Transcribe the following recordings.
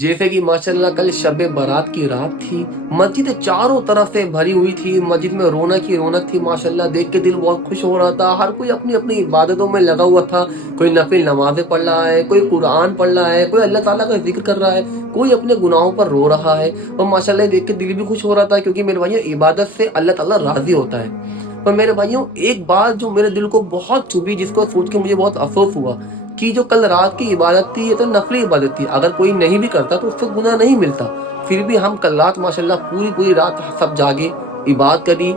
जैसे कि माशाल्लाह कल शब बारात की रात थी, मस्जिद चारों तरफ से भरी हुई थी, मस्जिद में रौनक ही रौनक थी। माशाल्लाह देख के दिल बहुत खुश हो रहा था। हर कोई अपनी अपनी इबादतों में लगा हुआ था। कोई नफिल नमाजें पढ़ रहा है, कोई कुरान पढ़ रहा है, कोई अल्लाह ताला का जिक्र कर रहा है, कोई अपने गुनाहों पर रो रहा है। और माशाल्लाह देख के दिल भी खुश हो रहा था, क्योंकि मेरे भाइयों इबादत से अल्लाह ताला राजी होता है। पर मेरे भाइयों एक बात जो मेरे दिल को बहुत चुभी, जिसको सोच के मुझे बहुत अफसोस हुआ कि जो कल रात की इबादत थी, ये तो नफली इबादत थी। अगर कोई नहीं भी करता तो उससे गुनाह नहीं मिलता। फिर भी हम कल रात माशाल्लाह पूरी पूरी रात सब जागे, इबादत करी।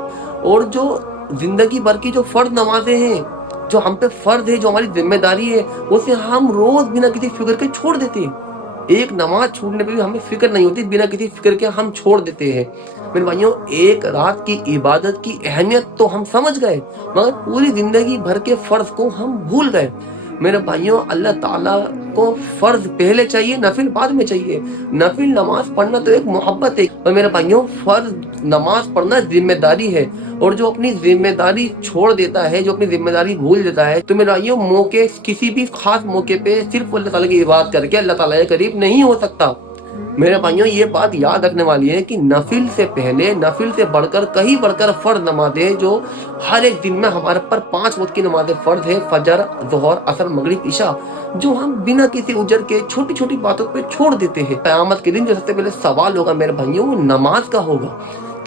और जो जिंदगी भर की जो फर्ज नमाजें हैं, जो हम पे फर्ज है, जो हमारी जिम्मेदारी है, उसे हम रोज बिना किसी फिक्र के छोड़ देते हैं। एक नमाज छूटने पे भी हमें फिक्र नहीं होती, बिना किसी फिक्र के हम छोड़ देते हैं। मेरे भाइयों एक रात की इबादत की अहमियत तो हम समझ गए, मगर पूरी जिंदगी भर के फर्ज को हम भूल गए। मेरे भाइयों अल्लाह ताला को फर्ज पहले चाहिए, नफिल बाद में चाहिए। नफिल नमाज पढ़ना तो एक मोहब्बत है, पर मेरे भाइयों फर्ज नमाज पढ़ना जिम्मेदारी है। और जो अपनी जिम्मेदारी छोड़ देता है, जो अपनी जिम्मेदारी भूल देता है, तो मेरे भाइयों मौके किसी भी खास मौके पे सिर्फ अल्लाह ताला की इबादत करके अल्लाह ताला के करीब नहीं हो सकता। मेरे भाइयों ये बात याद रखने वाली है कि नफिल से पहले, नफिल से बढ़कर, कहीं बढ़कर फर्ज नमाजें जो हर एक दिन में हमारे पर 5 वक्त की नमाजें फर्ज है, फजर, जोहर, असर, मगरिब, इशा, जो हम बिना किसी उजर के छोटी छोटी बातों पे छोड़ देते हैं। क़यामत के दिन जो सबसे पहले सवाल होगा मेरे भाइयों, वो नमाज का होगा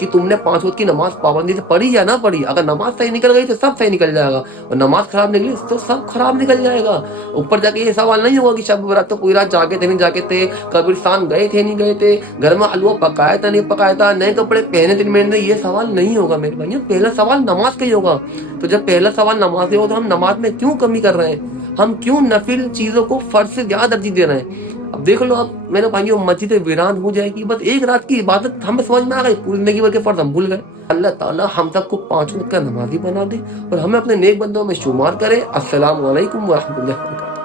कि तुमने 5 वक्त की नमाज पाबंदी से पढ़ी या ना पढ़ी। अगर नमाज सही निकल गई तो सब सही निकल जाएगा, और नमाज खराब निकली तो सब खराब निकल जाएगा। ऊपर जाके ये सवाल नहीं होगा कि शब बारात तो पूरी रात जागे थे नहीं जागे थे, कब्रिस्तान गए थे नहीं गए थे, घर में हलवा पकाया था नहीं पकाया था, नए कपड़े पहने थे नहीं पहने थे। ये सवाल नहीं होगा मेरे भाइयों, पहला सवाल नमाज का ही होगा। तो जब पहला सवाल नमाज से हो, तो हम नमाज में क्यों कमी कर रहे हैं? हम क्यों नफिल चीजों को फर्ज से ज्यादा तरजीह दे रहे हैं? अब देख लो, अब मेरे भाइयों मस्जिद वीरान हो जाएगी, बस एक रात की इबादत हमें समझ में आ गई, पूरी जिंदगी भर के फर्ज हम भूल गए। अल्लाह ताला हम सबको 5 वक्त का नमाजी बना दे और हमें अपने नेक बंदों में शुमार करे। अस्सलाम वालेकुम व रहमतुल्लाहि व बरकातहू।